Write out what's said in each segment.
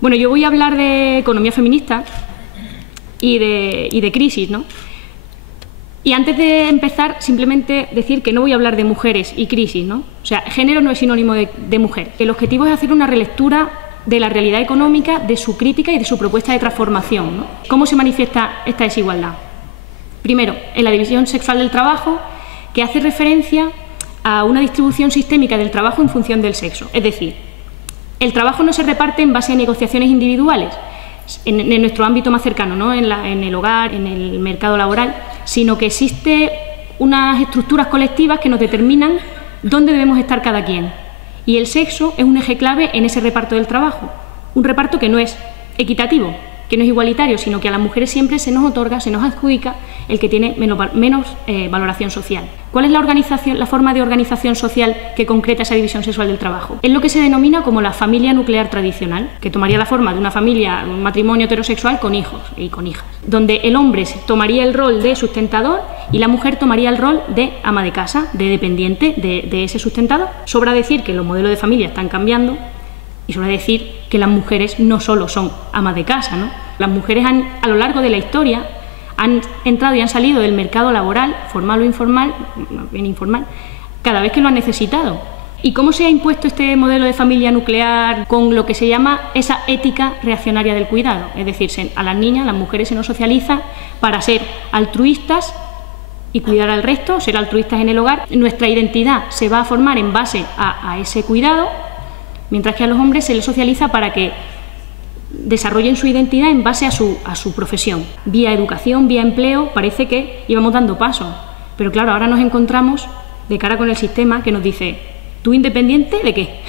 Bueno, yo voy a hablar de economía feminista y de crisis, ¿no? Y antes de empezar, simplemente decir que no voy a hablar de mujeres y crisis, ¿no? O sea, género no es sinónimo de mujer. El objetivo es hacer una relectura de la realidad económica, de su crítica y de su propuesta de transformación, ¿no? ¿Cómo se manifiesta esta desigualdad? Primero, en la división sexual del trabajo, que hace referencia a una distribución sistémica del trabajo en función del sexo. Es decir, el trabajo no se reparte en base a negociaciones individuales, en nuestro ámbito más cercano, ¿no? En el hogar, en el mercado laboral, sino que existen unas estructuras colectivas que nos determinan dónde debemos estar cada quien. Y el sexo es un eje clave en ese reparto del trabajo. Un reparto que no es equitativo, que no es igualitario, sino que a las mujeres siempre se nos otorga, se nos adjudica el que tiene menos valoración social. ¿Cuál es la forma de organización social que concreta esa división sexual del trabajo? Es lo que se denomina como la familia nuclear tradicional, que tomaría la forma de una familia, un matrimonio heterosexual con hijos y con hijas, donde el hombre tomaría el rol de sustentador y la mujer tomaría el rol de ama de casa, de dependiente de ese sustentador. Sobra decir que los modelos de familia están cambiando y sobra decir que las mujeres no solo son amas de casa, ¿no? Las mujeres a lo largo de la historia han entrado y han salido del mercado laboral, formal o informal, bien informal, cada vez que lo han necesitado. ¿Y cómo se ha impuesto este modelo de familia nuclear con lo que se llama esa ética reaccionaria del cuidado? Es decir, a las niñas, a las mujeres se nos socializa para ser altruistas y cuidar al resto, ser altruistas en el hogar. Nuestra identidad se va a formar en base a ese cuidado, mientras que a los hombres se les socializa para que desarrollen su identidad en base a su profesión. Vía educación, vía empleo, parece que íbamos dando pasos. Pero claro, ahora nos encontramos de cara con el sistema que nos dice, ¿tú independiente de qué?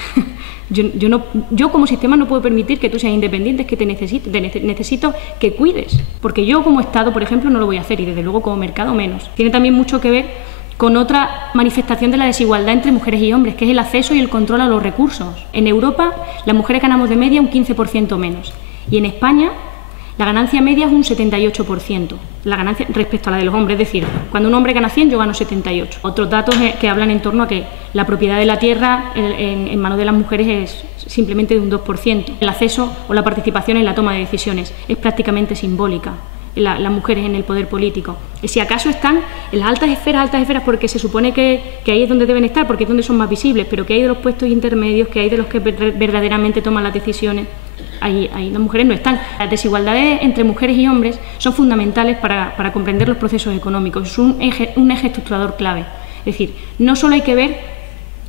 Yo como sistema no puedo permitir que tú seas independiente, es que te necesito que cuides. Porque yo como Estado, por ejemplo, no lo voy a hacer y desde luego como mercado menos. Tiene también mucho que ver con otra manifestación de la desigualdad entre mujeres y hombres, que es el acceso y el control a los recursos. En Europa, las mujeres ganamos de media un 15% menos. Y en España, la ganancia media es un 78%. La ganancia respecto a la de los hombres, es decir, cuando un hombre gana 100, yo gano 78. Otros datos que hablan en torno a que la propiedad de la tierra en manos de las mujeres es simplemente de un 2%. El acceso o la participación en la toma de decisiones es prácticamente simbólica. Las mujeres en el poder político. Y si acaso están en las altas esferas porque se supone que ahí es donde deben estar, porque es donde son más visibles, pero que hay de los puestos intermedios, que hay de los que verdaderamente toman las decisiones, ahí las mujeres no están. Las desigualdades entre mujeres y hombres son fundamentales para comprender los procesos económicos, es un eje estructurador clave. Es decir, no solo hay que ver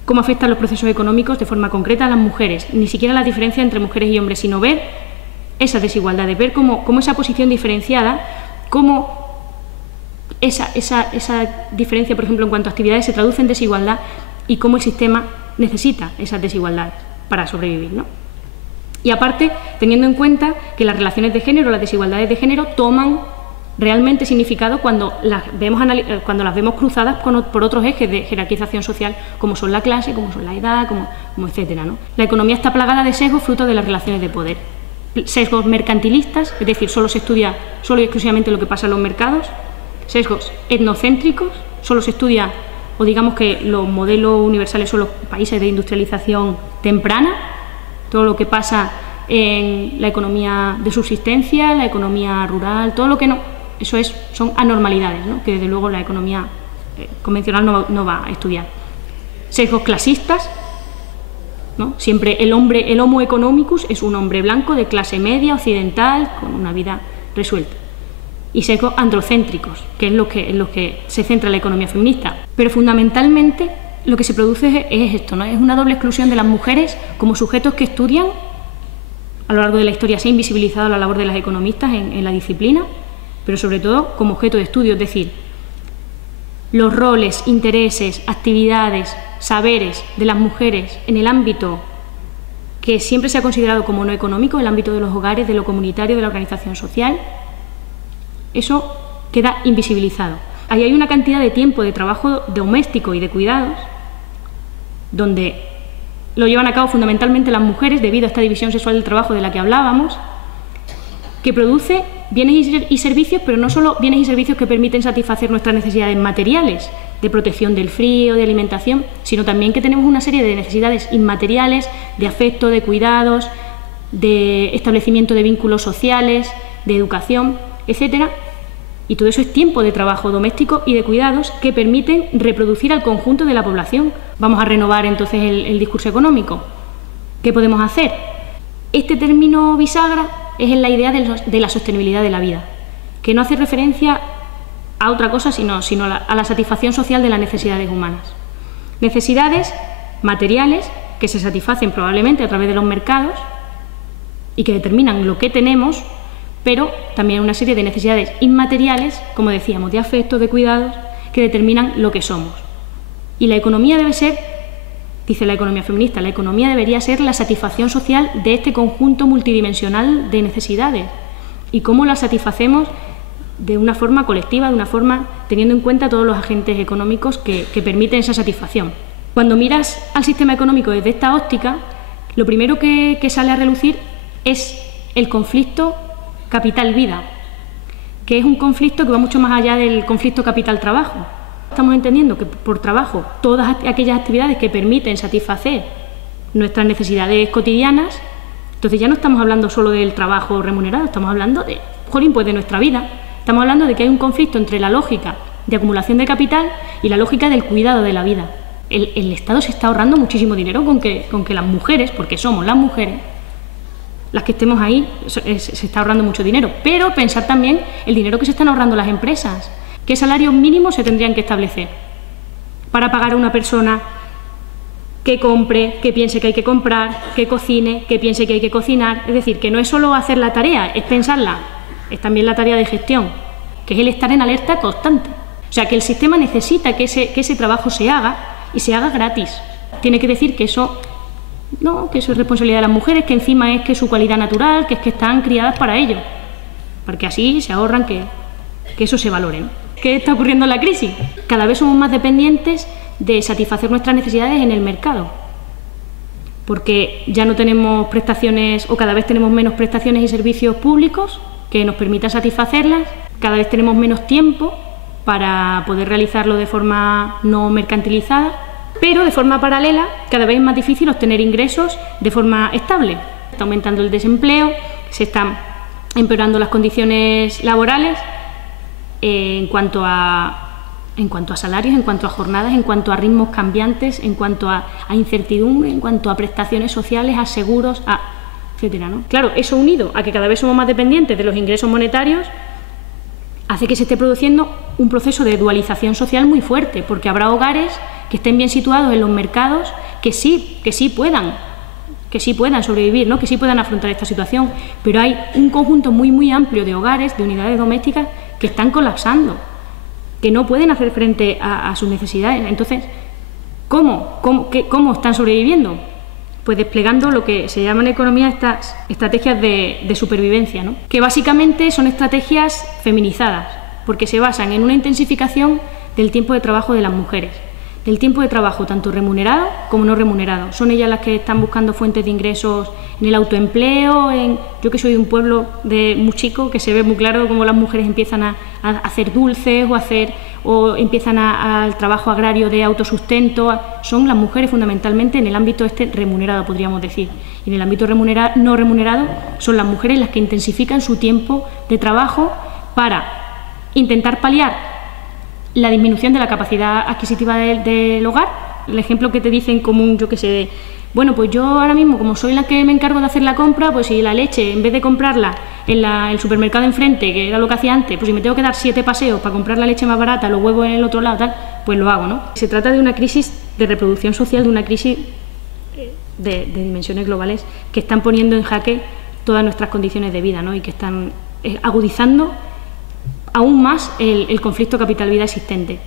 cómo afectan los procesos económicos de forma concreta a las mujeres, ni siquiera la diferencia entre mujeres y hombres, sino ver esas desigualdades, ver cómo esa posición diferenciada, cómo esa diferencia, por ejemplo, en cuanto a actividades se traduce en desigualdad y cómo el sistema necesita esas desigualdades para sobrevivir, ¿no? Y aparte, teniendo en cuenta que las relaciones de género, las desigualdades de género, toman realmente significado cuando las vemos cruzadas por otros ejes de jerarquización social, como son la clase, como son la edad, como etcétera, ¿no? La economía está plagada de sesgos fruto de las relaciones de poder. Sesgos mercantilistas, es decir, solo se estudia solo y exclusivamente lo que pasa en los mercados. Sesgos etnocéntricos, solo se estudia, o digamos que los modelos universales son los países de industrialización temprana, todo lo que pasa en la economía de subsistencia, la economía rural, todo lo que no, son anormalidades, ¿no? Que desde luego la economía convencional no va a estudiar. Sesgos clasistas, ¿no? Siempre el homo economicus es un hombre blanco de clase media, occidental, con una vida resuelta. Y sesgos androcéntricos, que es lo que se centra la economía feminista. Pero fundamentalmente lo que se produce es esto, ¿no? Es una doble exclusión de las mujeres como sujetos que estudian. A lo largo de la historia se ha invisibilizado la labor de las economistas en la disciplina, pero sobre todo como objeto de estudio, es decir, los roles, intereses, actividades, saberes de las mujeres en el ámbito que siempre se ha considerado como no económico, el ámbito de los hogares, de lo comunitario, de la organización social, eso queda invisibilizado. Ahí hay una cantidad de tiempo de trabajo doméstico y de cuidados, donde lo llevan a cabo fundamentalmente las mujeres debido a esta división sexual del trabajo de la que hablábamos, que produce bienes y servicios, pero no solo bienes y servicios que permiten satisfacer nuestras necesidades materiales, de protección del frío, de alimentación, sino también que tenemos una serie de necesidades inmateriales, de afecto, de cuidados, de establecimiento de vínculos sociales, de educación, etcétera. Y todo eso es tiempo de trabajo doméstico y de cuidados que permiten reproducir al conjunto de la población. Vamos a renovar entonces el discurso económico. ¿Qué podemos hacer? Este término bisagra es en la idea de la sostenibilidad de la vida, que no hace referencia a otra cosa sino a la satisfacción social de las necesidades humanas. Necesidades materiales que se satisfacen probablemente a través de los mercados y que determinan lo que tenemos, pero también una serie de necesidades inmateriales, como decíamos, de afecto, de cuidados, que determinan lo que somos. Y la economía debe ser, dice la economía feminista, la economía debería ser la satisfacción social de este conjunto multidimensional de necesidades. ¿Y cómo las satisfacemos? De una forma colectiva, de una forma teniendo en cuenta todos los agentes económicos que permiten esa satisfacción. Cuando miras al sistema económico desde esta óptica, lo primero que sale a relucir es el conflicto capital-vida, que es un conflicto que va mucho más allá del conflicto capital-trabajo. Estamos entendiendo que por trabajo todas aquellas actividades que permiten satisfacer nuestras necesidades cotidianas, entonces ya no estamos hablando solo del trabajo remunerado, estamos hablando de, pues de nuestra vida. Estamos hablando de que hay un conflicto entre la lógica de acumulación de capital y la lógica del cuidado de la vida. El Estado se está ahorrando muchísimo dinero con que las mujeres, porque somos las mujeres, las que estemos ahí, se está ahorrando mucho dinero. Pero pensar también el dinero que se están ahorrando las empresas. ¿Qué salarios mínimos se tendrían que establecer para pagar a una persona que compre, que piense que hay que comprar, que cocine, que piense que hay que cocinar? Es decir, que no es solo hacer la tarea, es pensarla, es también la tarea de gestión, que es el estar en alerta constante. O sea, que el sistema necesita que ese trabajo se haga y se haga gratis. Tiene que decir que eso es responsabilidad de las mujeres, que encima es que su cualidad natural, que es que están criadas para ello, porque así se ahorran que eso se valore, ¿no? ¿Qué está ocurriendo en la crisis? Cada vez somos más dependientes de satisfacer nuestras necesidades en el mercado, porque ya no tenemos prestaciones, o cada vez tenemos menos prestaciones y servicios públicos que nos permitan satisfacerlas, cada vez tenemos menos tiempo para poder realizarlo de forma no mercantilizada, pero de forma paralela cada vez es más difícil obtener ingresos de forma estable. Está aumentando el desempleo, se están empeorando las condiciones laborales en cuanto a salarios, en cuanto a jornadas, en cuanto a ritmos cambiantes, en cuanto a incertidumbre, en cuanto a prestaciones sociales, a seguros, etcétera, ¿no? Claro, eso unido a que cada vez somos más dependientes de los ingresos monetarios hace que se esté produciendo un proceso de dualización social muy fuerte, porque habrá hogares que estén bien situados en los mercados que sí puedan sobrevivir, ¿no? Que sí puedan afrontar esta situación, pero hay un conjunto muy amplio de hogares, de unidades domésticas que están colapsando, que no pueden hacer frente a sus necesidades. Entonces, ¿cómo están sobreviviendo? Pues desplegando lo que se llama en economía estas estrategias de supervivencia, ¿no? Que básicamente son estrategias feminizadas, porque se basan en una intensificación del tiempo de trabajo de las mujeres, del tiempo de trabajo tanto remunerado como no remunerado. Son ellas las que están buscando fuentes de ingresos en el autoempleo, yo que soy de un pueblo muy chico, que se ve muy claro cómo las mujeres empiezan a hacer dulces o empiezan al trabajo agrario de autosustento. Son las mujeres fundamentalmente en el ámbito remunerado, podríamos decir. Y en el ámbito no remunerado son las mujeres las que intensifican su tiempo de trabajo para intentar paliar la disminución de la capacidad adquisitiva del hogar. El ejemplo que te dicen común, yo que sé, bueno, pues yo ahora mismo, como soy la que me encargo de hacer la compra, pues si la leche, en vez de comprarla en el supermercado enfrente, que era lo que hacía antes, pues si me tengo que dar 7 paseos para comprar la leche más barata, los huevos en el otro lado, tal, pues lo hago, ¿no? Se trata de una crisis de reproducción social, de una crisis de dimensiones globales que están poniendo en jaque todas nuestras condiciones de vida, ¿no? Y que están agudizando aún más el conflicto capital-vida existente.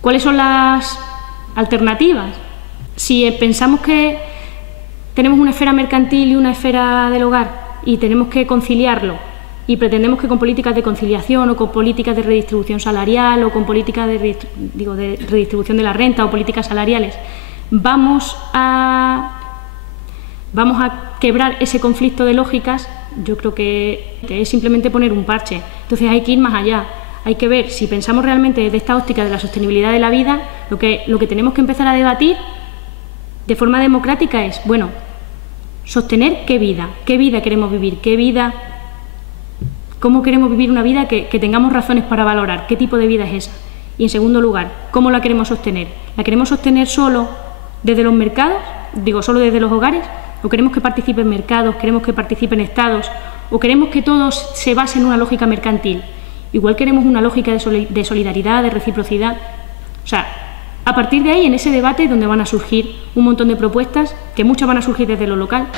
¿Cuáles son las alternativas? Si pensamos que tenemos una esfera mercantil y una esfera del hogar y tenemos que conciliarlo y pretendemos que con políticas de conciliación o con políticas de redistribución salarial o con políticas de redistribución de la renta o políticas salariales vamos a quebrar ese conflicto de lógicas, yo creo que es simplemente poner un parche. Entonces hay que ir más allá, hay que ver si pensamos realmente desde esta óptica de la sostenibilidad de la vida, lo que tenemos que empezar a debatir de forma democrática es, bueno, sostener qué vida queremos vivir, cómo queremos vivir una vida que tengamos razones para valorar, qué tipo de vida es esa. Y en segundo lugar, ¿cómo la queremos sostener? ¿La queremos sostener solo desde los mercados, solo desde los hogares? ¿O queremos que participen mercados, queremos que participen estados? ¿O queremos que todo se base en una lógica mercantil? Igual queremos una lógica de solidaridad, de reciprocidad. O sea, a partir de ahí, en ese debate, es donde van a surgir un montón de propuestas, que muchas van a surgir desde lo local.